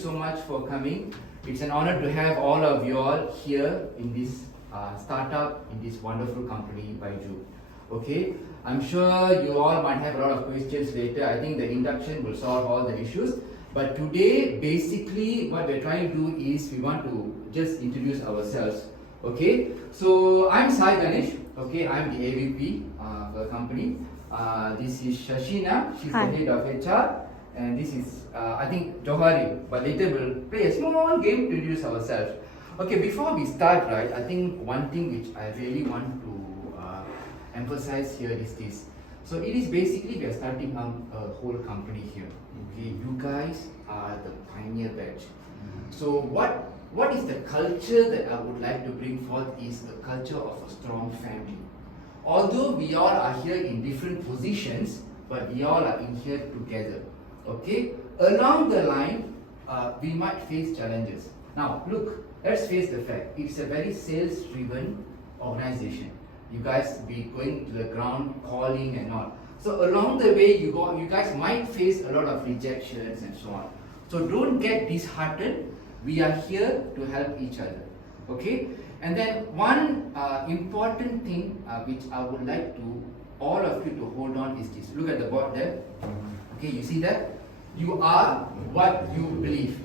So much for coming. It's an honor to have all of you all here in this startup, in this wonderful company, BYJU. Okay, I'm sure you all might have a lot of questions later. I think the induction will solve all the issues. But today, basically, what we're trying to do is we want to just introduce ourselves. Okay, so I'm Sai Ganesh. Okay, I'm the AVP for the company. This is Shashina. She's Hi. the head of HR. And this is, I think, Johari, but later we'll play a small game to introduce ourselves. Okay, before we start, right, I think one thing which I really want to emphasize here is this. So it is basically we are starting a whole company here. Okay, you guys are the pioneer batch. So what is the culture that I would like to bring forth is the culture of a strong family. Although we all are here in different positions, but we all are in here together. Okay, along the line, we might face challenges. Now, look, let's face the fact, it's a very sales-driven organization. You guys be going to the ground, calling and all. So along the way, you guys might face a lot of rejections and so on. So don't get disheartened. We are here to help each other. Okay, and then one important thing which I would like to all of you to hold on is this. Look at the board there. Okay, you see that? You are what you believe.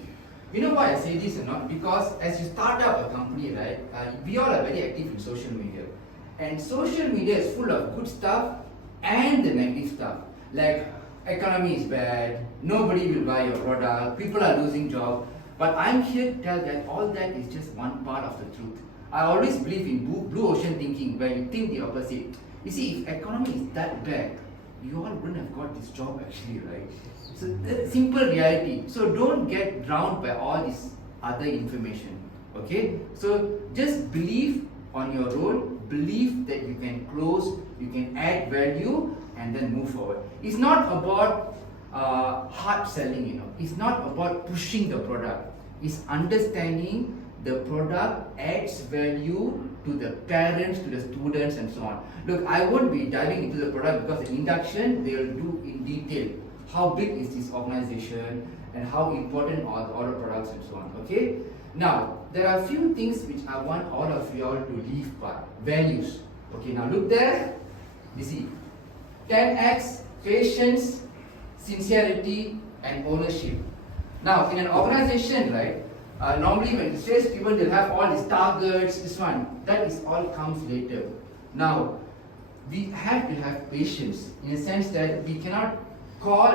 You know why I say this or not? Because as you start up a company, right, we all are very active in social media. And social media is full of good stuff and the negative stuff. Like, economy is bad, nobody will buy your product, people are losing jobs. But I'm here to tell that all that is just one part of the truth. I always believe in blue ocean thinking, where you think the opposite. You see, if economy is that bad, you all wouldn't have got this job actually, right? So that's simple reality. So don't get drowned by all this other information. Okay? So just believe on your role, believe that you can close, you can add value and then move forward. It's not about hard selling, you know. It's not about pushing the product. It's understanding the product adds value to the parents, to the students and so on. Look, I won't be diving into the product because the induction they will do in detail. How big is this organization and how important are the other products and so on. Okay? Now, there are a few things which I want all of you all to leave by. Values. Okay, now look there. You see, 10x, patience, sincerity and ownership. Now, in an organization, right, normally when sales people they'll have all these targets, this one, that is all comes later. Now, we have to have patience in a sense that we cannot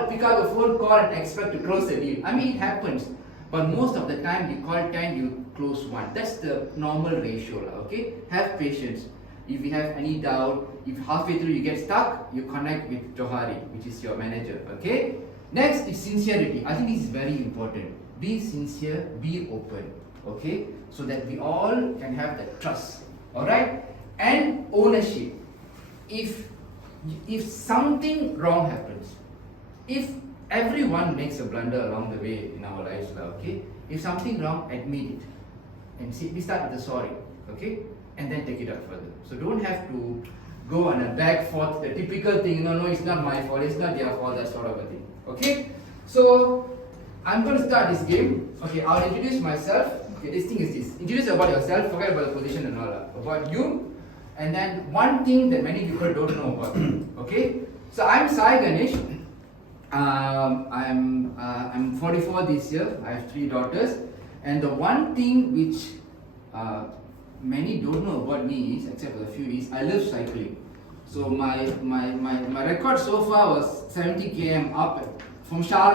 pick up the phone call and expect to close the deal. I mean, it happens, but most of the time you call 10, you close 1. That's the normal ratio, okay? Have patience. If you have any doubt, if halfway through you get stuck, you connect with Johari, which is your manager, okay? Next is sincerity. I think this is very important. Be sincere, be open, okay? So that we all can have that trust, alright? And ownership. If something wrong happens, if everyone makes a blunder along the way in our lives, okay? If something wrong, admit it. And see, we start with the sorry, okay? And then take it up further. So don't have to go on a back forth, the typical thing, no, it's not my fault, it's not their fault, that sort of a thing. Okay? So I'm going to start this game. Okay, I'll introduce myself. Okay, this thing is this. Introduce about yourself, forget about the position and all that. About you. And then one thing that many people don't know about. Okay? So I'm Sai Ganesh. I'm 44 this year. I have 3 daughters. And the one thing which many don't know about me is, except for a few, is I love cycling. So my record so far was 70 km up from Charlotte.